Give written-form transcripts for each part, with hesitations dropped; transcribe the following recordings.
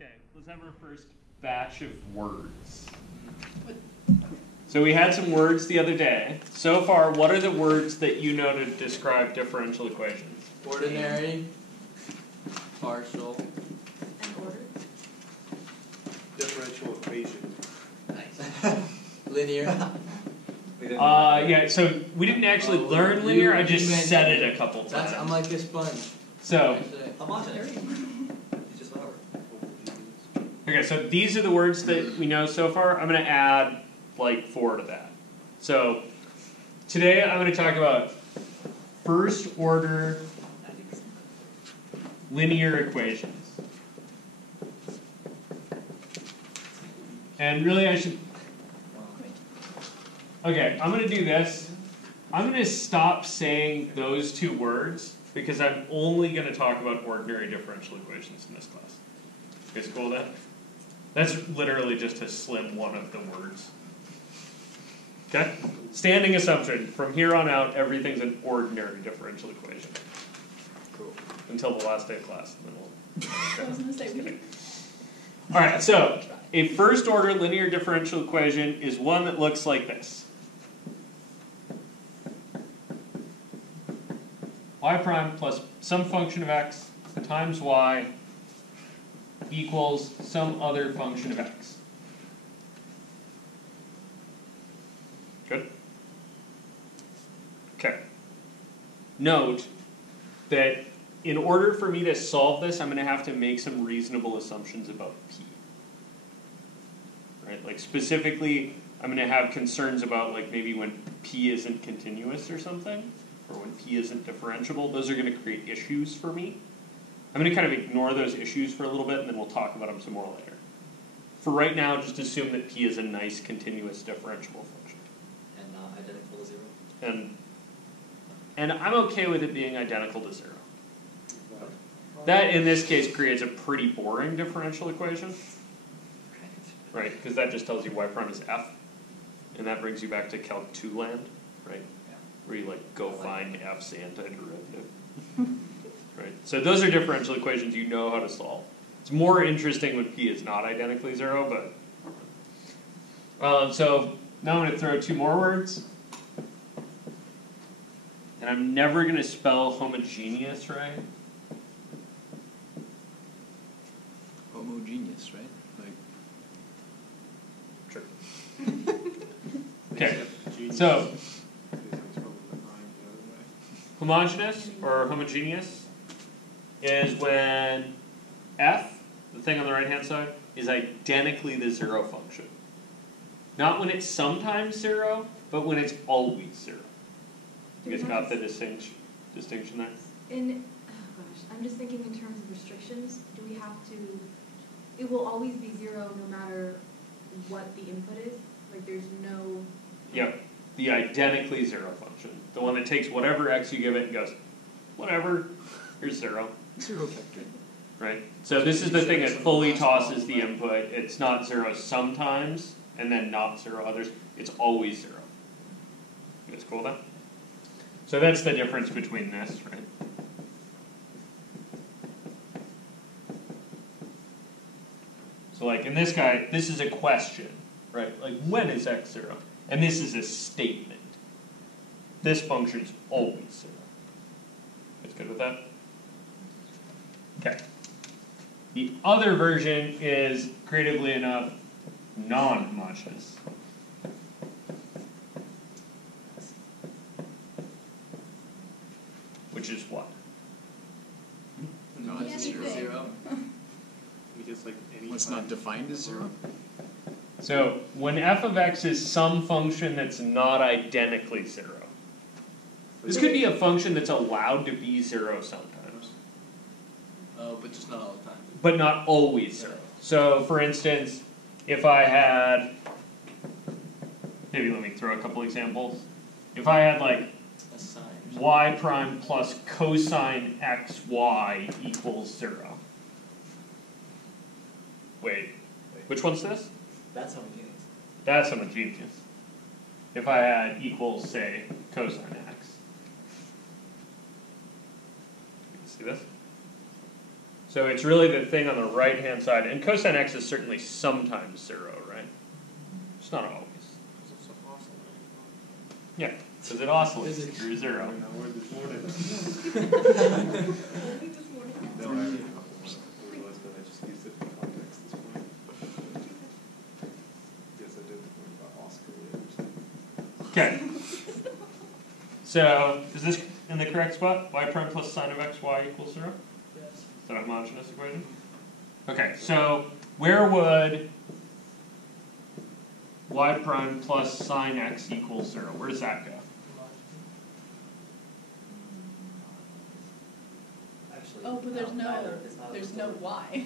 Okay, let's have our first batch of words. So we had some words the other day. So far, what are the words that you know to describe differential equations? Ordinary, partial, and order. Differential equation. Nice. Linear. Yeah, so we didn't actually learn linear, I just said it a couple times. I'm like a sponge. So, Homogeneous. okay, so these are the words that we know so far. I'm going to add like 4 to that. So, today I'm going to talk about first order linear equations. And really I should... Okay, I'm going to do this. I'm going to stop saying those 2 words because I'm only going to talk about ordinary differential equations in this class. You guys cool with that? That's literally just a slim one of the words. Okay? Standing assumption, from here on out, everything's an ordinary differential equation. Cool. Until the last day of class, and then we'll... I was going to say Alright, so, a first order linear differential equation is one that looks like this. Y prime plus some function of x times y equals some other function of x. Good? Okay. Note that in order for me to solve this, I'm going to have to make some reasonable assumptions about p. Right? Like specifically, I'm going to have concerns about like maybe when p isn't continuous or something, or when p isn't differentiable. Those are going to create issues for me. I'm going to kind of ignore those issues for a little bit, and then we'll talk about them some more later. For right now, just assume that p is a nice continuous differentiable function. And not identical to 0. And I'm okay with it being identical to 0. That, in this case, creates a pretty boring differential equation. Right, because that just tells you y prime is f. And that brings you back to Calc 2 land, right? Yeah. Where you like go find f's antiderivative. Right? So those are differential equations you know how to solve. It's more interesting when p is not identically 0, but... so now I'm going to throw 2 more words. And I'm never going to spell homogeneous right. Homogeneous, right? Like... Sure. Okay, so... homogeneous or homogeneous is when f, the thing on the right hand side, is identically the 0 function. Not when it's sometimes 0, but when it's always 0. You guys got the distinction there? Oh gosh, I'm just thinking in terms of restrictions. Do we have to, it will always be 0 no matter what the input is? Like there's no... Yeah, the identically 0 function. The one that takes whatever x you give it and goes, whatever, here's 0. 0 vector. Right? So this is the thing that fully tosses the input. It's not 0 sometimes, and then not 0 others. It's always 0. You guys cool with that? So that's the difference between this, right? So like in this guy, this is a question, right? Like when is x 0? And this is a statement. This function's always 0. That's good with that? Okay. The other version is, creatively enough, non-homogeneous. Which is what? Not Anything. 0. Just like any What's not defined as 0? So, when f of x is some function that's not identically 0. This could be a function that's allowed to be 0 sometimes. But just not all the time. But not always 0. So, for instance, if I had... Maybe let me throw a couple examples. If I had like y prime plus cosine xy equals 0. Wait, which one's this? That's homogeneous. That's homogeneous. If I had equals, say, cosine x. See this? So it's really the thing on the right-hand side, and cosine x is certainly sometimes 0, right? It's not always. Yeah, because it oscillates through 0. I word this morning. No, I realized that I just used it in context this morning. Yes, I did learn about oscillators. Okay. So, is this in the correct spot? Y prime plus sine of x, y equals 0? Yes. Is that a homogeneous equation? Okay, so where would y prime plus sine x equals 0? Where does that go? Actually, Oh, but there's it's not there's no y.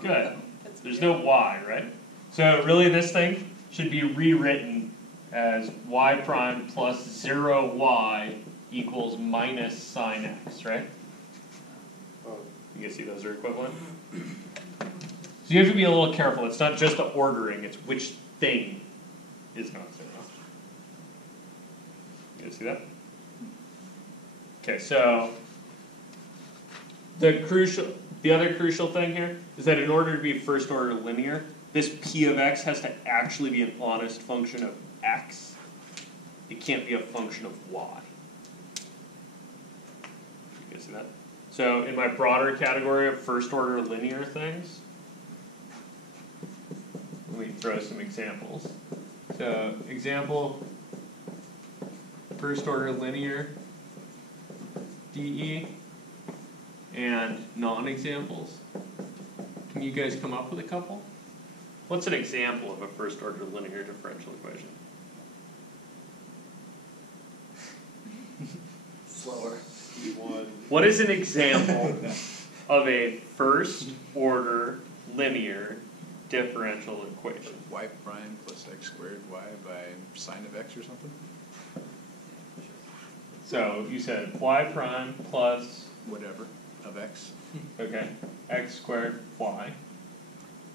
Good. That's There's weird. no y, right? So really this thing should be rewritten as y prime plus 0y equals minus sine x, right? Oh, You can see those are equivalent. So you have to be a little careful. It's not just the ordering, it's which thing is not 0. You guys see that? Okay, so the other crucial thing here is that in order to be first order linear, this p of x has to actually be an honest function of x. It can't be a function of y. You guys see that? So in my broader category of first order linear things, let me throw some examples. So example, first order linear DE and non-examples. Can you guys come up with a couple? What's an example of a first order linear differential equation? slower. E1. What is an example of a first order linear differential equation? Y prime plus x squared y by sine of x or something? So you said y prime plus, Whatever, of x okay, x squared y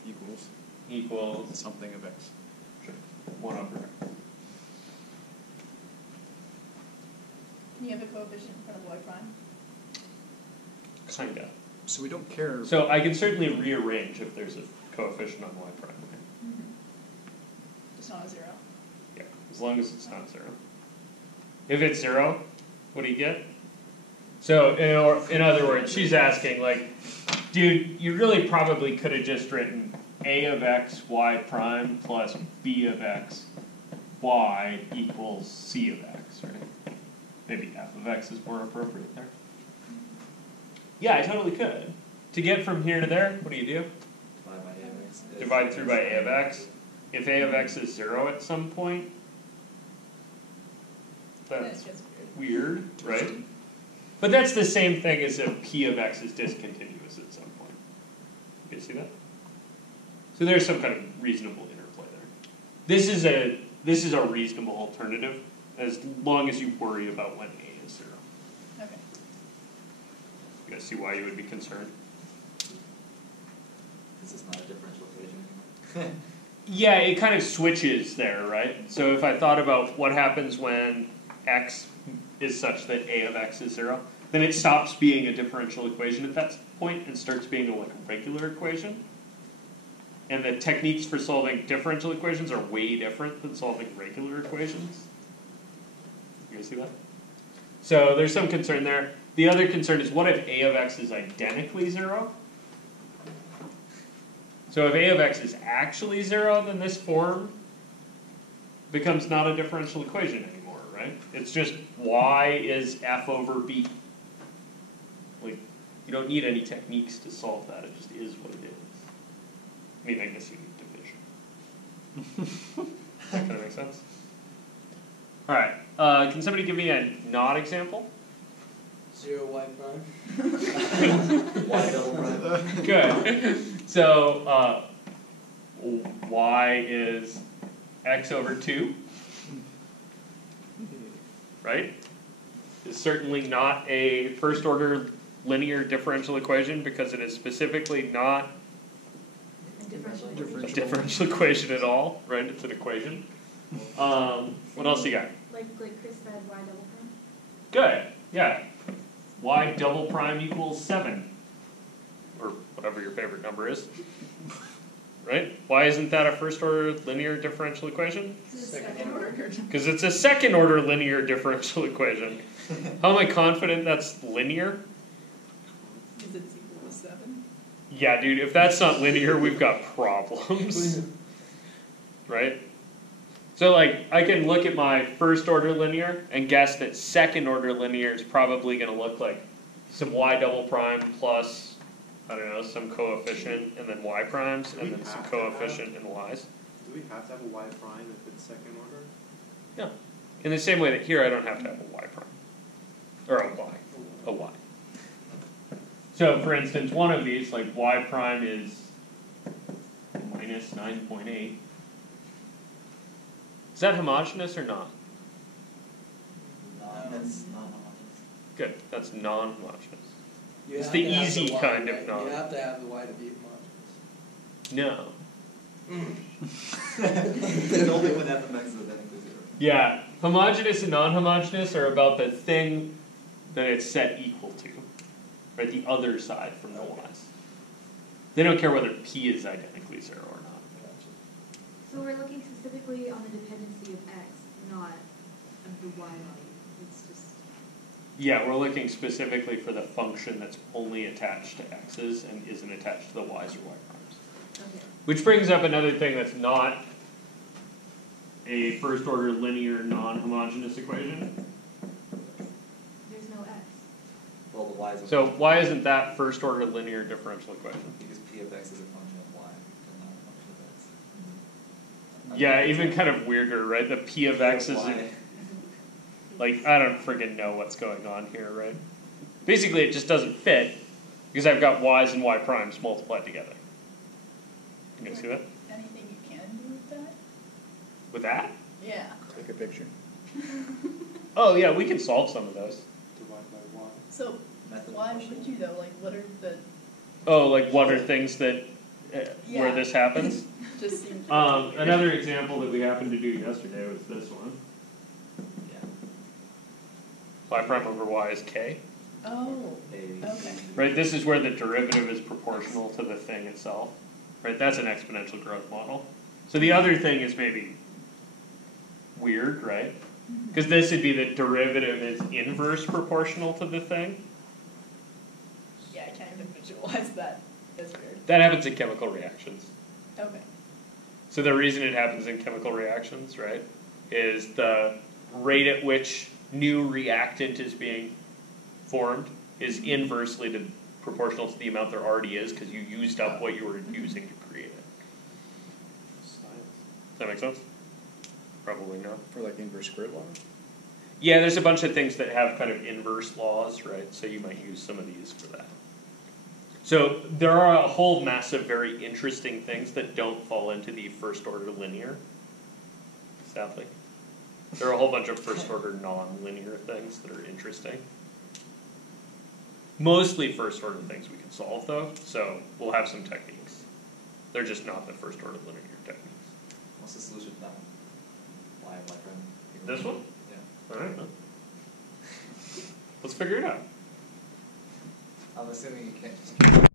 equals equals something of x. 1 over x. Can you have a coefficient in front of y prime? Kinda. So we don't care. So I can certainly rearrange if there's a coefficient on y prime. It's not a 0. Yeah, as long as it's not 0. If it's 0, what do you get? So in other words, she's asking like, dude, you really probably could have just written a of x y prime plus b of x y equals c of x, right? Maybe f of x is more appropriate there. Yeah, I totally could. To get from here to there, what do you do? Divide by a of x. Divide through by a of x. If a of x is 0 at some point, Then it's that's just weird. weird, right? But that's the same thing as if p of x is discontinuous at some point. You guys see that? So there's some kind of reasonable interplay there. This is a reasonable alternative as long as you worry about when a is 0. Okay. You guys see why you would be concerned? This is not a differential equation anymore. Yeah, it kind of switches there, right? So if I thought about what happens when x is such that a of x is 0, then it stops being a differential equation at that point and starts being a regular equation. And the techniques for solving differential equations are way different than solving regular equations. You guys see that? So there's some concern there. The other concern is, what if a of x is identically 0? So if a of x is actually 0, then this form becomes not a differential equation anymore, right? It's just y is f over b. Like, you don't need any techniques to solve that. It just is what it is. I mean, I guess you need division. That kind of makes sense? All right. Can somebody give me a not example? 0 y prime. Y double prime. Good. So y is x over 2, right? Is certainly not a first order linear differential equation because it is specifically not a differential equation at all, right? It's an equation. What else you got? Like Chris said, y double prime? Good, yeah. Y double prime equals 7. whatever your favorite number is. Right? Why isn't that a first order linear differential equation? Second order. Because it's a second order linear differential equation. How am I confident that's linear? Is it equal to 7? Yeah, dude, if that's not linear, we've got problems. Right? So like, I can look at my first order linear and guess that second order linear is probably going to look like some y double prime plus, I don't know, some coefficient and then y primes and then some coefficient in y's. Do we have to have a y prime if it's second order? Yeah. In the same way that here I don't have to have a y prime. Or a y. A y. So for instance, one of these, like y prime is minus 9.8. Is that homogeneous or not? That's not homogeneous. Good. That's non-homogeneous. You It's have the to have easy y, kind of right? non. You have to have the y to be homogeneous. No. It's only when fmx is identical to 0. Yeah. Homogeneous and non-homogeneous are about the thing that it's set equal to. Right? The other side from the y's. They don't care whether p is identically 0 or not. So we're looking specifically on the dependency of x, not of the y value. It's just, Yeah, we're looking specifically for the function that's only attached to x's and isn't attached to the y's or y primes. okay. Which brings up another thing that's not a first order linear non-homogeneous equation. There's no x. Well, the y is a So function why isn't that first order linear differential equation? because p of x is a function of y and not a function of x. Yeah, even kind of weirder, right? The p of x is Y. like, I don't friggin' know what's going on here, right? Basically, it just doesn't fit because I've got y's and y primes multiplied together. You guys see that? Anything you can do with that? With that? Yeah. Take a picture. Oh yeah, we can solve some of those. Divide by y. So, Method of why motion. would you though? Like, what are the, Oh, like what are things that where Yeah. this happens? just seems. Another example that we happened to do yesterday was this one. Yeah. Y prime over y is k. Oh, A, okay. Right, this is where the derivative is proportional to the thing itself. Right, that's an exponential growth model. So the other thing is maybe weird, right? Because this would be the derivative is inverse proportional to the thing. Yeah, I can't even visualize that. That's weird. That happens in chemical reactions. Okay. So the reason it happens in chemical reactions, right, is the rate at which new reactant is being formed is inversely proportional to the amount there already is because you used up what you were using to create it. Science. Does that make sense? Probably not. For like inverse squared law? Yeah, there's a bunch of things that have kind of inverse laws, right? So you might use some of these for that. So there are a whole mass of very interesting things that don't fall into the first order linear, sadly. There are a whole bunch of first order non-linear things that are interesting. Mostly first order things we can solve though, so we'll have some techniques. They're just not the first order linear techniques. What's the solution to that one? Y prime. This one? Yeah. Alright. Let's figure it out. I'm assuming you can't just